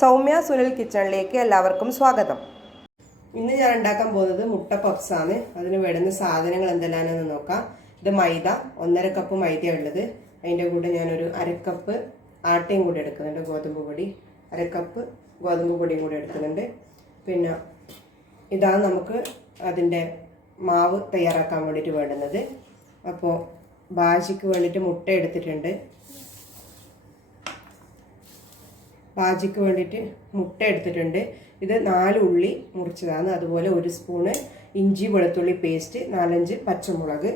സൗമ്യ സുനിൽ കിച്ചണിലേക്ക് എല്ലാവർക്കും സ്വാഗതം. ഇന്ന് ഞാൻ ഉണ്ടാക്കാൻ പോകുന്നത് മുട്ട പപ്സ് ആണ്. അതിന് വേണ്ടുന്ന സാധനങ്ങൾ എന്തെല്ലാമെന്ന് നോക്കാം. ഇത് മൈദ, 1.5 കപ്പ് മൈദയാണ് ഉള്ളത്. അതിൻ്റെ കൂടെ ഞാനൊരു 1/2 കപ്പ് ആട്ടയും കൂടി എടുക്കുന്നുണ്ട്, ഗോതമ്പ് പൊടി. 1/2 കപ്പ് ഗോതമ്പ് പൊടിയും കൂടി എടുക്കുന്നുണ്ട്. പിന്നെ ഇതാണ് നമുക്ക് അതിൻ്റെ മാവ് തയ്യാറാക്കാൻ വേണ്ടിയിട്ട് വേണ്ടുന്നത്. അപ്പോൾ ബാജിക്ക് വേണ്ടിയിട്ട് മുട്ട എടുത്തിട്ടുണ്ട്. ബാജിക്ക് വേണ്ടിയിട്ട് മുട്ട എടുത്തിട്ടുണ്ട്. ഇത് 4 ഉള്ളി മുറിച്ചതാണ്. അതുപോലെ 1 സ്പൂണ് ഇഞ്ചി വെളുത്തുള്ളി പേസ്റ്റ്, 4-5 പച്ചമുളക്.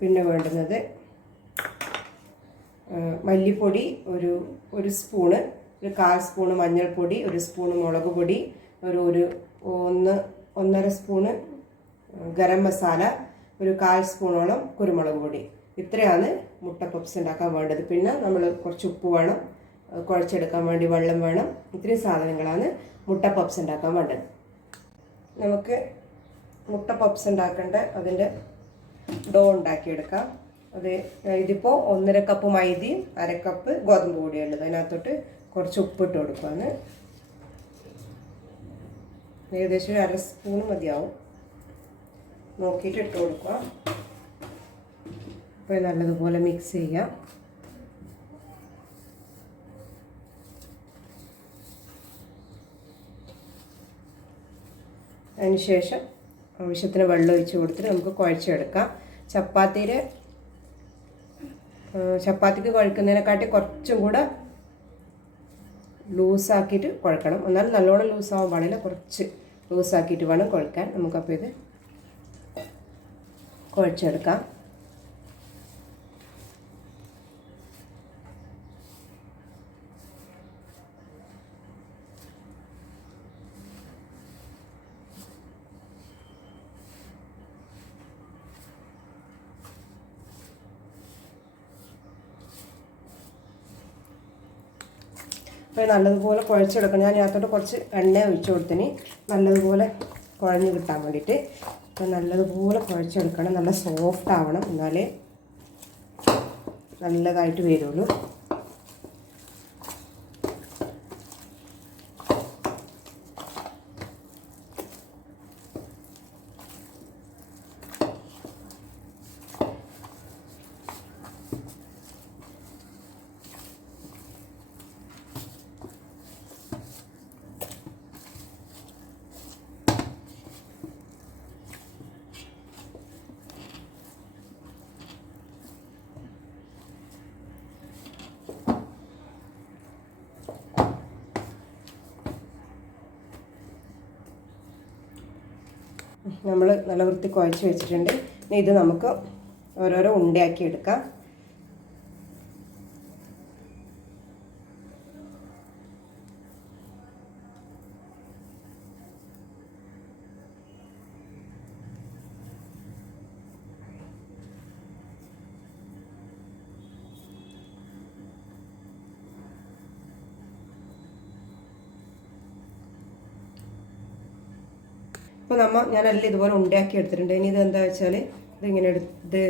പിന്നെ വേണ്ടുന്നത് മല്ലിപ്പൊടി ഒരു സ്പൂണ്, 1/4 സ്പൂണ് മഞ്ഞൾപ്പൊടി, 1 സ്പൂണ് മുളക് പൊടി, 1.5 സ്പൂണ് ഗരം മസാല, 1/4 സ്പൂണോളം കുരുമുളക് പൊടി. ഇത്രയാണ് മുട്ട പപ്സ് ഉണ്ടാക്കാൻ വേണ്ടത്. പിന്നെ നമ്മൾ കുറച്ച് ഉപ്പ് വേണം, കുഴച്ചെടുക്കാൻ വേണ്ടി വെള്ളം വേണം. ഇത്രയും സാധനങ്ങളാണ് മുട്ട പപ്സ് ഉണ്ടാക്കാൻ വേണ്ടത്. നമുക്ക് മുട്ട പപ്സ് ഉണ്ടാക്കേണ്ട അതിൻ്റെ ഡോ ഉണ്ടാക്കിയെടുക്കാം. ഇതിപ്പോൾ 1.5 കപ്പ് മൈദയും 1/2 കപ്പ് ഗോതമ്പ് പൊടിയുള്ളത്. അതിനകത്തോട്ട് കുറച്ച് ഉപ്പിട്ട് കൊടുക്കുകയാണ്. ഏകദേശം 1/2 സ്പൂൺ മതിയാവും. നോക്കിയിട്ട് ഇട്ട് കൊടുക്കുക. അപ്പോൾ നല്ലതുപോലെ മിക്സ് ചെയ്യാം. അതിനുശേഷം ആവശ്യത്തിന് വെള്ളം ഒഴിച്ച് കൊടുത്തിട്ട് നമുക്ക് കുഴച്ചെടുക്കാം. ചപ്പാത്തിക്ക് കുഴക്കുന്നതിനെക്കാട്ടി കുറച്ചും കൂടെ ലൂസാക്കിയിട്ട് കുഴക്കണം. എന്നാൽ നല്ലോണം ലൂസാവാൻ പാടില്ല, കുറച്ച് ലൂസാക്കിയിട്ട് വേണം കുഴക്കാൻ. നമുക്കപ്പോൾ ഇത് കുഴച്ചെടുക്കാം. അപ്പോൾ നല്ലതുപോലെ കുഴച്ചെടുക്കണം. ഞാൻ ഇതിനകത്തോട്ട് കുറച്ച് എണ്ണ ഒഴിച്ചു കൊടുത്തിന് നല്ലതുപോലെ കുഴഞ്ഞ് കിട്ടാൻ വേണ്ടിയിട്ട്. അപ്പോൾ നല്ലതുപോലെ കുഴച്ചെടുക്കണം. നല്ല സോഫ്റ്റ് ആവണം, എന്നാലേ നല്ലതായിട്ട് വരുള്ളൂ. നമ്മൾ നല്ല വൃത്തി കുഴച്ച് വെച്ചിട്ടുണ്ട്. ഇനി ഇത് നമുക്ക് ഓരോരോ ഉണ്ടയാക്കി എടുക്കാം. അപ്പോൾ ഞാനെല്ലാം ഇതുപോലെ ഉണ്ടാക്കി എടുത്തിട്ടുണ്ട്. ഇനി ഇതെന്താ വെച്ചാൽ ഇതിങ്ങനെ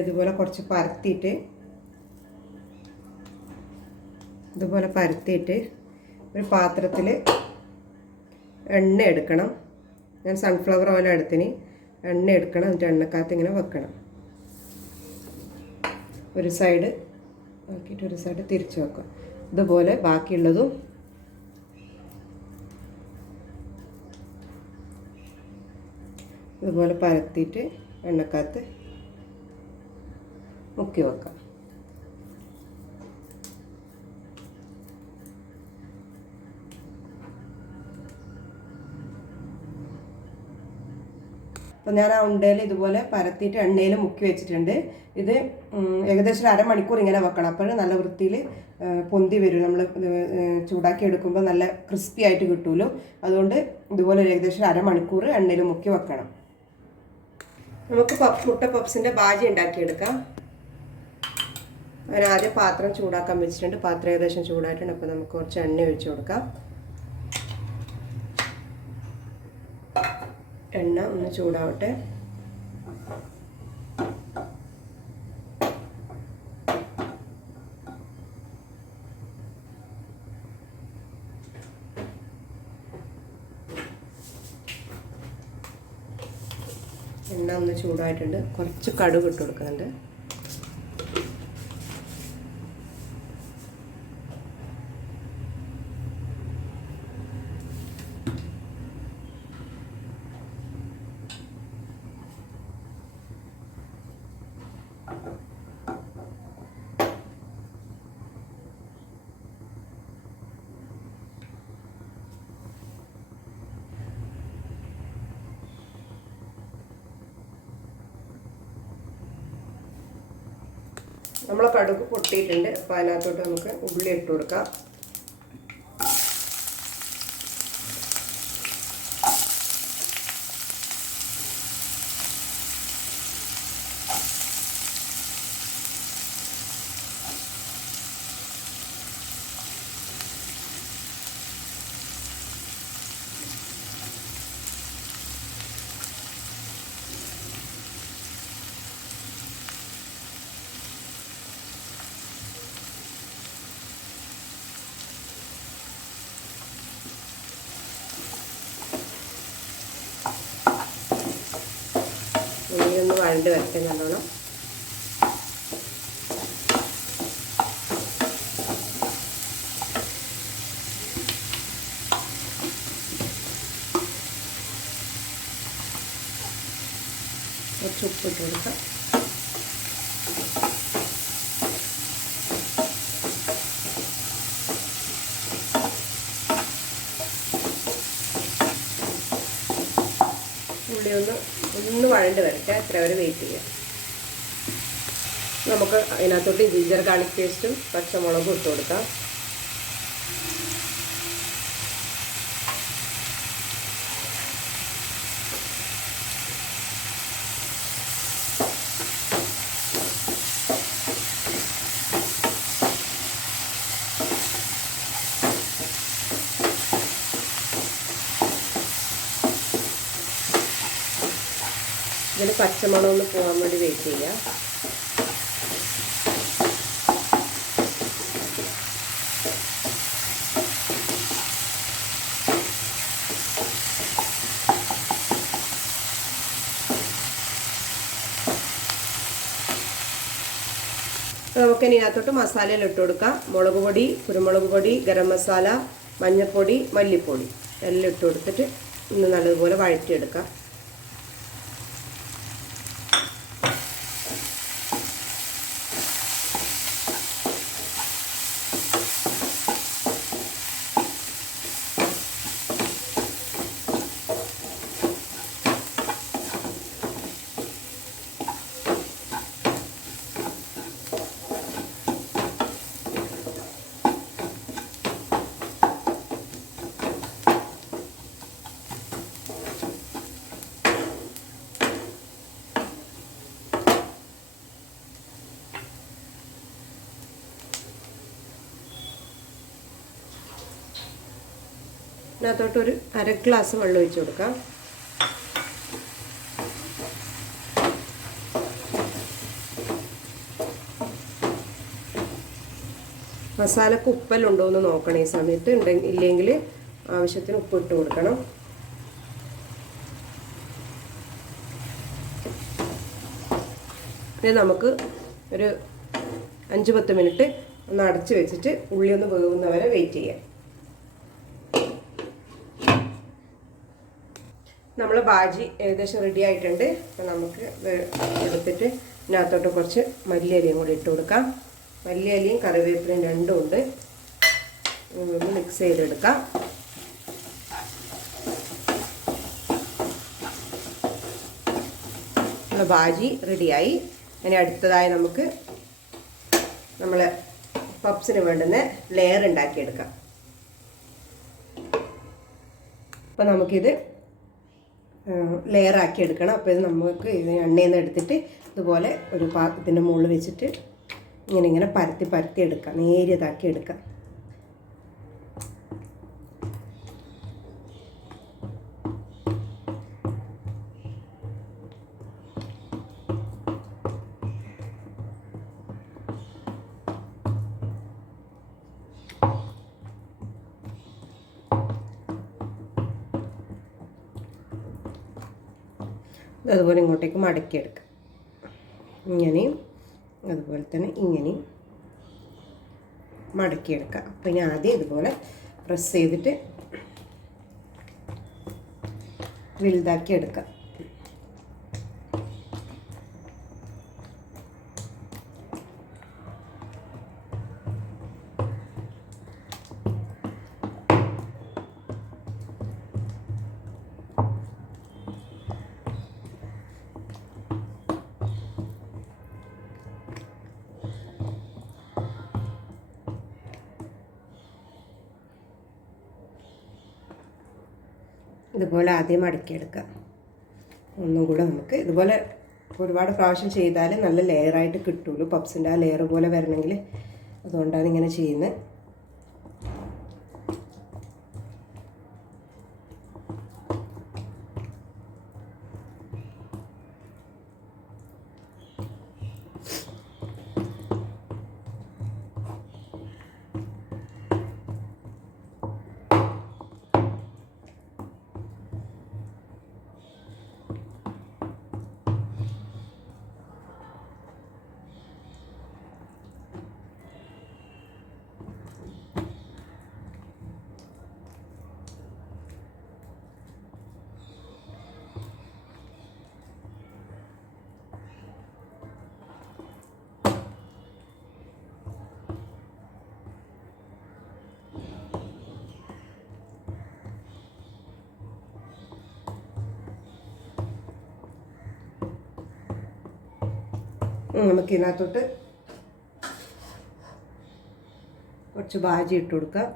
ഇതുപോലെ കുറച്ച് പരത്തിയിട്ട് ഒരു പാത്രത്തിൽ എണ്ണ എടുക്കണം. ഞാൻ സൺഫ്ലവർ ഓയിൽ എടുത്തിന്. എണ്ണ എടുക്കണം, എന്നിട്ട് എണ്ണക്കകത്ത് ഇങ്ങനെ വെക്കണം. ഒരു സൈഡ് ആക്കിയിട്ട് ഒരു സൈഡ് തിരിച്ച് വെക്കാം. ഇതുപോലെ ബാക്കിയുള്ളതും ഇതുപോലെ പരത്തിയിട്ട് എണ്ണക്കകത്ത് മുക്കി വെക്കാം. അപ്പോൾ ഞാൻ ആ ഉണ്ടയിൽ ഇതുപോലെ പരത്തിയിട്ട് എണ്ണയിൽ മുക്കി വെച്ചിട്ടുണ്ട്. ഇത് ഏകദേശം 1/2 മണിക്കൂർ ഇങ്ങനെ വെക്കണം. അപ്പോൾ നല്ല വൃത്തിയിൽ പൊന്തി വരും. നമ്മൾ ചൂടാക്കി എടുക്കുമ്പോൾ നല്ല ക്രിസ്പി ആയിട്ട് കിട്ടുമല്ലോ. അതുകൊണ്ട് ഇതുപോലെ ഏകദേശം 1/2 മണിക്കൂർ എണ്ണയിൽ മുക്കി വെക്കണം. നമുക്ക് മുട്ട പപ്സിൻ്റെ ബാജി ഉണ്ടാക്കിയെടുക്കാം. അതിനാദ്യം പാത്രം ചൂടാക്കാൻ വെച്ചിട്ടുണ്ട്. പാത്രം ഏകദേശം ചൂടായിട്ടുണ്ട്. അപ്പോൾ നമുക്ക് കുറച്ച് എണ്ണ ഒഴിച്ച് കൊടുക്കാം. എണ്ണ ഒന്ന് ചൂടാവട്ടെ. എണ്ണ ഒന്ന് ചൂടായിട്ടുണ്ട്. കുറച്ച് കടുക് ഇട്ട് കൊടുക്കുന്നുണ്ട്. നമ്മളെ കടുക് പൊട്ടിയിട്ടുണ്ട്. അപ്പോൾ അതിനകത്തോട്ട് നമുക്ക് ഉള്ളി ഇട്ട് കൊടുക്കാം. ഉള്ളിയൊന്ന് വഴണ്ട് വരട്ടെ നല്ലോണം. കുറച്ച് ഉപ്പിട്ട് കൊടുക്കാം. ഉള്ളി ഒന്ന് വഴണ്ട് വരട്ടെ. അത്ര വരെ വെയിറ്റ് ചെയ്യാം. നമുക്ക് അതിനകത്തോട്ട് ജിഞ്ചർ ഗാർലിക് പേസ്റ്റും പച്ചമുളകും ഇട്ട് കൊടുക്കാം. ഇതിന് പച്ചമുളക് ഒന്ന് പോകാൻ വേണ്ടി വെയിറ്റ് ചെയ്യാം. നമുക്ക് ഇതിനകത്തോട്ട് മസാലയിൽ ഇട്ട് കൊടുക്കാം. മുളക് പൊടി, കുരുമുളക് പൊടി, ഗരം മസാല, മഞ്ഞൾപ്പൊടി, മല്ലിപ്പൊടി എല്ലാം ഇട്ട് കൊടുത്തിട്ട് ഒന്ന് നല്ലതുപോലെ വഴറ്റിയെടുക്കാം. ഇതിനകത്തോട്ട് ഒരു 1/2 ഗ്ലാസ് വെള്ളം ഒഴിച്ച് കൊടുക്കാം. മസാലക്ക് ഉപ്പെല്ലാം ഉണ്ടോ എന്ന് നോക്കണം ഈ സമയത്ത്. ഇല്ലെങ്കിൽ ആവശ്യത്തിന് ഉപ്പ് ഇട്ട് കൊടുക്കണം. ഇത് നമുക്ക് ഒരു 5-10 മിനിറ്റ് ഒന്ന് അടച്ച് വെച്ചിട്ട് ഉള്ളി ഒന്ന് വേകുന്നവരെ വെയിറ്റ് ചെയ്യാം. നമ്മൾ ബാജി ഏകദേശം റെഡി ആയിട്ടുണ്ട്. അപ്പോൾ നമുക്ക് എടുത്തിട്ട് ഇതിനകത്തോട്ട് കുറച്ച് മല്ലിയിലയും കൂടി ഇട്ട് കൊടുക്കാം. മല്ലിയിലയും കറിവേപ്പിലയും രണ്ടും ഉണ്ട്. ഒന്ന് മിക്സ് ചെയ്തെടുക്കാം. ബാജി റെഡിയായി. ഇനി അടുത്തതായി നമുക്ക് നമ്മൾ പപ്സിന് വേണ്ടുന്ന ലെയർ ഉണ്ടാക്കിയെടുക്കാം. അപ്പോൾ നമുക്കിത് ലെയറാക്കി എടുക്കണം. അപ്പോൾ ഇത് നമുക്ക് ഇത് എണ്ണയിൽ നിന്ന് എടുത്തിട്ട് ഇതുപോലെ ഒരു പാത്രത്തിൻ്റെ മുകളിൽ വെച്ചിട്ട് ഇങ്ങനെ പരത്തി എടുക്കാം. നേരിയതാക്കി എടുക്കാം. അതുപോലെ ഇങ്ങോട്ടേക്ക് മടക്കിയെടുക്കുക. ഇങ്ങനെയും അതുപോലെ തന്നെ ഇങ്ങനെയും മടക്കിയെടുക്കുക. അപ്പോൾ ഞാൻ ആദ്യം ഇതുപോലെ പ്രസ് ചെയ്തിട്ട് വലുതാക്കി എടുക്കുക. ഇതുപോലെ ആദ്യം മടക്കിയെടുക്കുക. ഒന്നും കൂടെ നമുക്ക് ഇതുപോലെ ഒരുപാട് പ്രാവശ്യം ചെയ്താൽ നല്ല ലെയറായിട്ട് കിട്ടുള്ളൂ. പപ്സിൻ്റെ ആ ലെയർ പോലെ വരണമെങ്കിൽ, അതുകൊണ്ടാണ് ഇങ്ങനെ ചെയ്യുന്നത്. നമുക്ക് ഇതിനകത്തോട്ട് കുറച്ച് ഭാജി ഇട്ട് കൊടുക്കാം.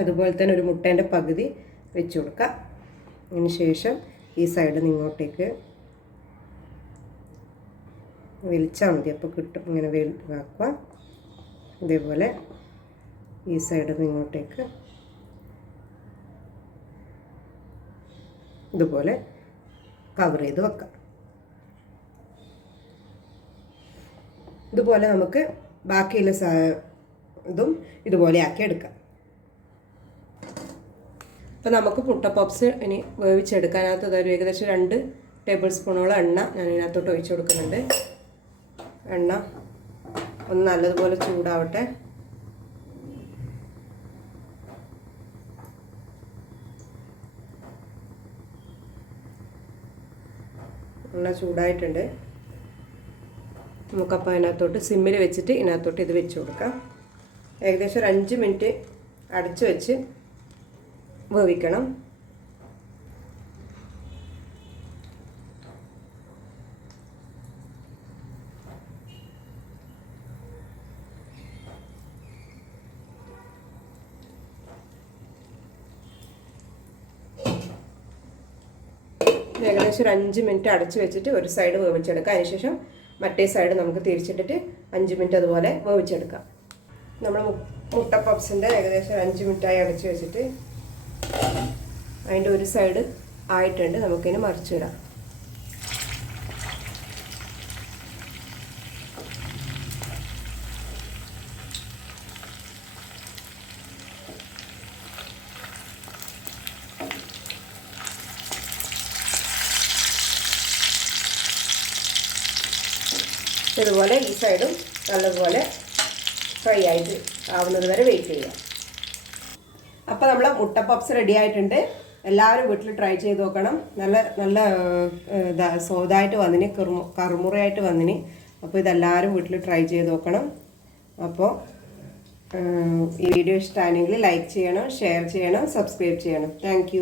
അതുപോലെ തന്നെ ഒരു മുട്ടേൻ്റെ പകുതി വെച്ച് കൊടുക്കാം. അതിന് ശേഷം ഈ സൈഡിൽ നിന്ന് ഇങ്ങോട്ടേക്ക് വലിച്ചാൽ മതി, അപ്പോൾ കിട്ടും. ഇങ്ങനെ ആക്കുക. ഇതേപോലെ ഈ സൈഡിൽ നിന്ന് ഇങ്ങോട്ടേക്ക് ഇതുപോലെ കവർ ചെയ്ത് വെക്കാം. ഇതുപോലെ നമുക്ക് ബാക്കിയുള്ള ഇതും ഇതുപോലെ ആക്കി എടുക്കാം. അപ്പോൾ നമുക്ക് മുട്ട പപ്സ് ഇനി വേവിച്ചെടുക്കാനകത്ത് ഒരു ഏകദേശം 2 ടേബിൾ സ്പൂണോളം എണ്ണ ഞാൻ ഇതിനകത്തോട്ട് ഒഴിച്ച് കൊടുക്കുന്നുണ്ട്. എണ്ണ ഒന്ന് നല്ലതുപോലെ ചൂടാവട്ടെ. എണ്ണ ചൂടായിട്ടുണ്ട്. നമുക്കപ്പോൾ അതിനകത്തോട്ട് സിമ്മിൽ വെച്ചിട്ട് ഇതിനകത്തോട്ട് ഇത് വെച്ച് കൊടുക്കാം. ഏകദേശം 5 മിനിറ്റ് അടച്ചു വെച്ച് വേവിക്കണം. ഏകദേശം 5 മിനിറ്റ് അടച്ചു വെച്ചിട്ട് ഒരു സൈഡ് വേവിച്ചെടുക്കാം. അതിനുശേഷം മറ്റേ സൈഡ് നമുക്ക് തിരിച്ചിട്ടിട്ട് 5 മിനിറ്റ് അതുപോലെ വേവിച്ചെടുക്കാം. നമ്മൾ മുട്ട പപ്സിൻ്റെ ഏകദേശം 5 മിനിറ്റായി അടച്ചു വെച്ചിട്ട് അതിൻ്റെ ഒരു സൈഡ് ആയിട്ടുണ്ട്. നമുക്കിനി മറിച്ച് വിടാം. ഇതുപോലെ ഈ സൈഡും നല്ലതുപോലെ ഫ്രൈ ആയിട്ട് ആവുന്നത് വരെ വെയിറ്റ് ചെയ്യുക. അപ്പോൾ നമ്മൾ മുട്ട പപ്സ് റെഡി ആയിട്ടുണ്ട്. എല്ലാവരും വീട്ടിൽ ട്രൈ ചെയ്ത് നോക്കണം. നല്ല സോതായിട്ട് വന്നിന്, കറുമുറയായിട്ട് വന്നിന്. അപ്പോൾ ഇതെല്ലാവരും വീട്ടിൽ ട്രൈ ചെയ്ത് നോക്കണം. അപ്പോൾ ഈ വീഡിയോ ഇഷ്ടമാണെങ്കിൽ ലൈക്ക് ചെയ്യണം, ഷെയർ ചെയ്യണം, സബ്സ്ക്രൈബ് ചെയ്യണം. താങ്ക്